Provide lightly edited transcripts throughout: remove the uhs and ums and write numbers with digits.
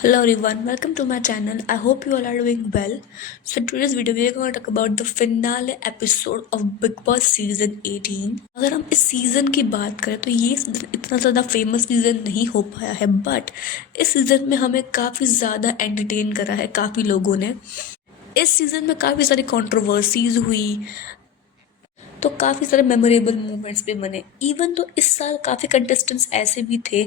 Hello everyone, welcome to my channel. I hope you all are doing well. So in today's video we are going to talk about the finale episode of Big Boss season 18. अगर हम इस season की बात करें तो ये season इतना ज़्यादा फेमस सीजन नहीं हो पाया है, बट इस सीजन में हमें काफ़ी ज़्यादा एंटरटेन करा है काफ़ी लोगों ने। इस सीजन में काफ़ी सारी कंट्रोवर्सीज हुई, तो काफ़ी सारे मेमोरेबल मोमेंट्स भी बने। इवन तो इस साल काफ़ी कंटेस्टेंट्स ऐसे भी थे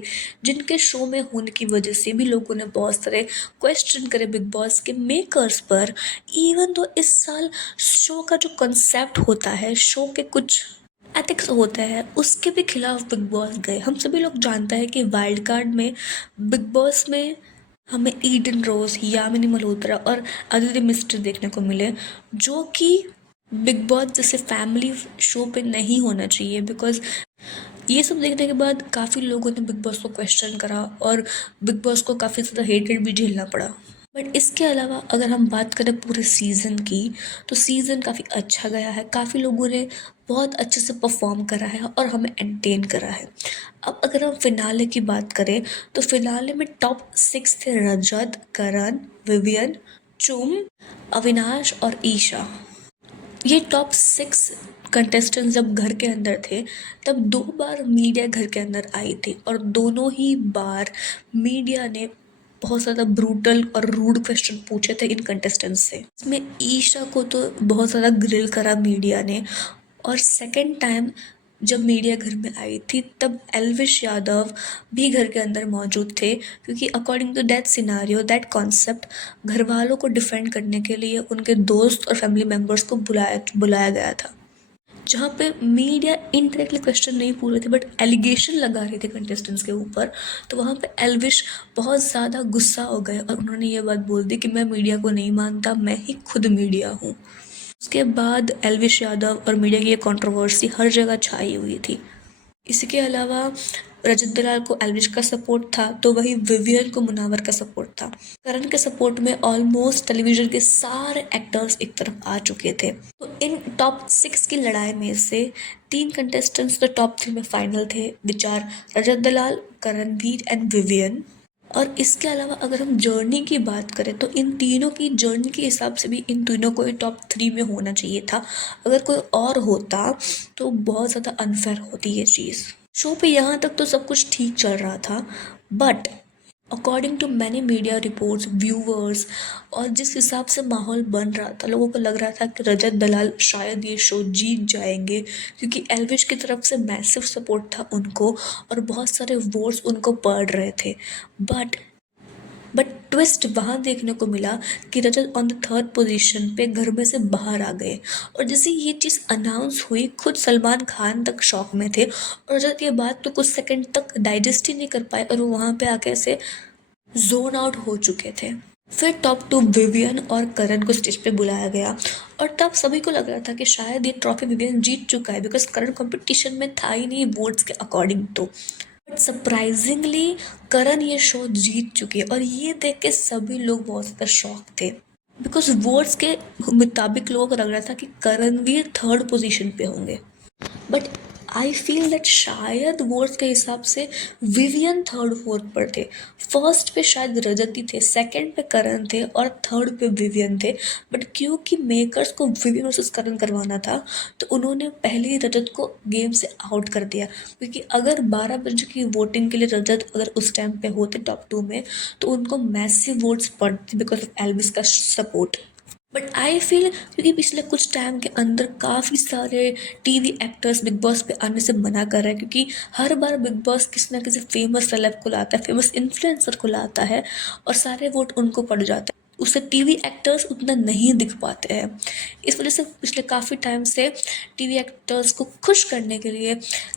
जिनके शो में होने की वजह से भी लोगों ने बहुत सारे क्वेश्चन करे बिग बॉस के मेकर्स पर। इवन तो इस साल शो का जो कंसेप्ट होता है, शो के कुछ एथिक्स होता है, उसके भी खिलाफ बिग बॉस गए। हम सभी लोग जानते हैं कि वाइल्ड कार्ड में बिग बॉस में हमें ईडन रोज, यामिनी मल्होत्रा और अदिति मिस्ट्री देखने को मिले, जो कि बिग बॉस जैसे फैमिली शो पे नहीं होना चाहिए। बिकॉज ये सब देखने के बाद काफ़ी लोगों ने बिग बॉस को क्वेश्चन करा और बिग बॉस को काफ़ी ज़्यादा हेटेड भी झेलना पड़ा। बट इसके अलावा अगर हम बात करें पूरे सीज़न की, तो सीज़न काफ़ी अच्छा गया है। काफ़ी लोगों ने बहुत अच्छे से परफॉर्म करा है और हमें एंटरटेन करा है। अब अगर हम फिनाले की बात करें तो फिनाले में टॉप 6 थे रजत, करण, विवियन, चुम, अविनाश और ईशा। ये टॉप 6 कंटेस्टेंट जब घर के अंदर थे तब 2 बार मीडिया घर के अंदर आई थी और दोनों ही बार मीडिया ने बहुत ज़्यादा ब्रूटल और रूड क्वेश्चन पूछे थे इन कंटेस्टेंट्स से। इसमें ईशा को तो बहुत ज़्यादा ग्रिल करा मीडिया ने। और सेकंड टाइम जब मीडिया घर में आई थी तब एल्विश यादव भी घर के अंदर मौजूद थे, क्योंकि according to that scenario, that concept, घर वालों को डिफेंड करने के लिए उनके दोस्त और फैमिली मेम्बर्स को बुलाया गया था। जहाँ पे मीडिया इनडायरेक्टली क्वेश्चन नहीं पूछ रही थी बट एलिगेशन लगा रही थी कंटेस्टेंट्स के ऊपर, तो वहाँ पे एल्विश बहुत ज़्यादा गुस्सा हो गए और उन्होंने ये बात बोल दी कि मैं मीडिया को नहीं मानता, मैं ही खुद मीडिया हूँ। उसके बाद एल्विश यादव और मीडिया की ये कंट्रोवर्सी हर जगह छाई हुई थी। इसके अलावा रजत दलाल को एल्विश का सपोर्ट था तो वही विवियन को मुनावर का सपोर्ट था। करण के सपोर्ट में ऑलमोस्ट टेलीविजन के सारे एक्टर्स एक तरफ आ चुके थे। तो इन टॉप 6 की लड़ाई में से 3 कंटेस्टेंट्स तो टॉप 3 में फाइनल थे, which are Rajat Dalal, Karanveer and Vivian. और इसके अलावा अगर हम जर्नी की बात करें तो इन तीनों की जर्नी के हिसाब से भी इन तीनों को टॉप 3 में होना चाहिए था। अगर कोई और होता तो बहुत ज़्यादा अनफेयर होती ये चीज़। शो पे यहाँ तक तो सब कुछ ठीक चल रहा था, but according to many media reports, viewers और जिस हिसाब से माहौल बन रहा था, लोगों को लग रहा था कि रजत दलाल शायद ये शो जीत जाएंगे, क्योंकि एल्विश की तरफ से मैसिव सपोर्ट था उनको और बहुत सारे वोट्स उनको पड़ रहे थे। बट ट्विस्ट वहाँ देखने को मिला कि रजत ऑन द 3rd पोजीशन पे घर में से बाहर आ गए। और जैसे ये चीज़ अनाउंस हुई, खुद सलमान खान तक शॉक में थे और रजत ये बात तो कुछ सेकंड तक डाइजेस्ट ही नहीं कर पाए और वो वहाँ पे आके ऐसे जोन आउट हो चुके थे। फिर टॉप 2 विवियन और करण को स्टेज पे बुलाया गया और तब सभी को लग रहा था कि शायद ये ट्रॉफी विवियन जीत चुका है, बिकॉज करण कंपटीशन में था ही नहीं वोट्स के अकॉर्डिंग तो। बट सरप्राइजिंगली करण ये शो जीत चुके हैं और ये देख के सभी लोग बहुत ज़्यादा शॉक थे, बिकॉज वोट्स के मुताबिक लोगों को लग रहा था कि करणवीर 3rd पोजीशन पे होंगे। बट आई फील दैट शायद वोट्स के हिसाब से विवियन 3rd 4th पर थे। फर्स्ट पे शायद रजत ही थे, सेकंड पे करण थे और 3rd पे विवियन थे। बट क्योंकि मेकर्स को विवियन वर्सेस करण करवाना था तो उन्होंने पहले ही रजत को गेम से आउट कर दिया, क्योंकि अगर 12 बजे की वोटिंग के लिए रजत अगर उस टाइम पे होते टॉप 2 में तो उनको मैसिव वोट्स पड़ते बिकॉज ऑफ एल्विस का सपोर्ट। बट आई फील क्योंकि पिछले कुछ टाइम के अंदर काफ़ी सारे टीवी एक्टर्स बिग बॉस पे आने से मना कर रहे हैं, क्योंकि हर बार बिग बॉस किसी ना किसी फेमस सेलेब को लाता है, फेमस इन्फ्लुएंसर को लाता है और सारे वोट उनको पड़ जाते हैं। उससे टीवी एक्टर्स उतना नहीं दिख पाते हैं। इस वजह से पिछले काफ़ी टाइम से टीवी एक्टर्स को खुश करने के लिए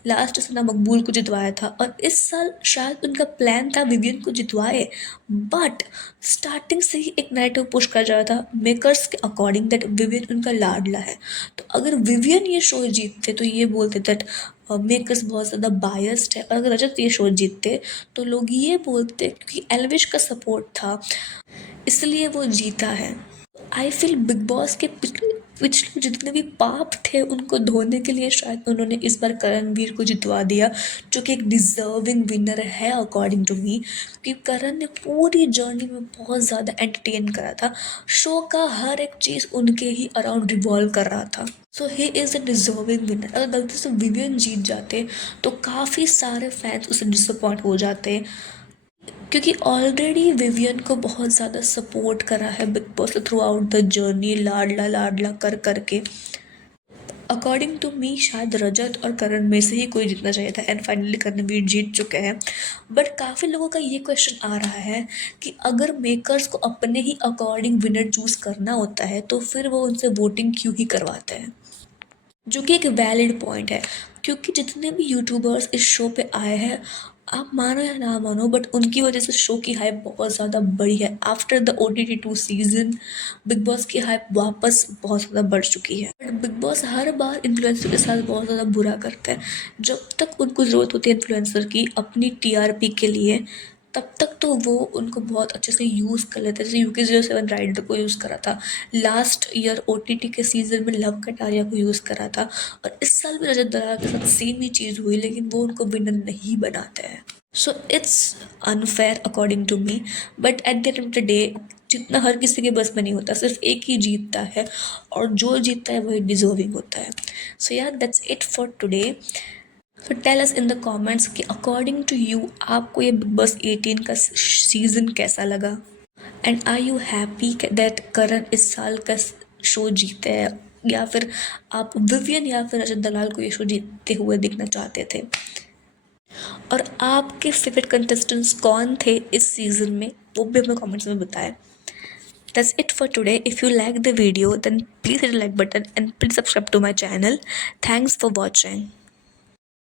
लास्ट सना मकबूल को जितवाया था और इस साल शायद उनका प्लान था विवियन को जितवाए। बट स्टार्टिंग से ही एक नैरेटिव पुश कर जा रहा था मेकर्स के अकॉर्डिंग दैट विवियन उनका लाडला है। तो अगर विवियन ये शो जीतते तो ये बोलते दैट मेकर्स बहुत ज़्यादा बायस्ड है, और अगर रजत ये शो जीतते तो लोग ये बोलते क्योंकि एल्विश का सपोर्ट था इसलिए वो जीता है। आई फील बिग बॉस के पिछले जितने भी पाप थे उनको धोने के लिए शायद उन्होंने इस बार करणवीर को जितवा दिया, जो कि एक डिजर्विंग विनर है अकॉर्डिंग टू मी, क्योंकि करण ने पूरी जर्नी में बहुत ज़्यादा एंटरटेन करा था। शो का हर एक चीज़ उनके ही अराउंड रिवॉल्व कर रहा था। So he is a deserving winner. अगर गलती से विवियन जीत जाते तो काफ़ी सारे फैंस उसे डिसअपॉइंट हो जाते, क्योंकि ऑलरेडी विवियन को बहुत ज़्यादा सपोर्ट करा है big boss through out the journey, लाडला लाडला कर करके। अकॉर्डिंग टू मी शायद रजत और करण में से ही कोई जीतना चाहिए था, एंड फाइनली करणवीर जीत चुके हैं। बट काफ़ी लोगों का ये क्वेश्चन आ रहा है कि अगर मेकर्स को अपने ही अकॉर्डिंग विनर चूज़ करना होता है तो फिर वो उनसे वोटिंग क्यों ही करवाते हैं, जो कि एक वैलिड पॉइंट है। क्योंकि जितने भी यूट्यूबर्स इस शो पे आए हैं, आप मानो या ना मानो, बट उनकी वजह से शो की हाइप बहुत ज़्यादा बढ़ी है। After the OTT 2 season big boss की हाइप वापस बहुत ज़्यादा बढ़ चुकी है। But big boss her bar influencer के साथ बहुत ज़्यादा बुरा करते हैं। जब तक उनको ज़रूरत होती है इन्फ्लुएंसर की अपनी TRP के लिए, तब तक तो वो उनको बहुत अच्छे से यूज़ कर लेते हैं। जैसे UK07 राइडर को यूज़ करा था, लास्ट ईयर OTT के सीज़न में लव कटारिया को यूज़ करा था, और इस साल भी रजत दलाल के साथ सेम ही चीज़ हुई, लेकिन वो उनको विनर नहीं बनाते हैं। So it's unfair according to me, but at the end of the day जितना हर किसी के बस में नहीं होता, सिर्फ एक ही जीतता है, और जो जीतता है वही डिजर्विंग होता है। सो यार, that's it for today. So tell us in the comments कि अकॉर्डिंग टू यू आपको ये बिग बॉस 18 का सीज़न कैसा लगा, and are you happy that Karan इस साल का शो जीते हैं, या फिर आप विवियन या फिर रजत दलाल को ये शो जीतते हुए देखना चाहते थे, और आपके फेवरेट कंटेस्टेंट्स कौन थे इस सीज़न में, वो भी हमें कमेंट्स में बताएं। That's it for today. If you like the video, then please hit the like button and please subscribe to my channel. Thanks for watching.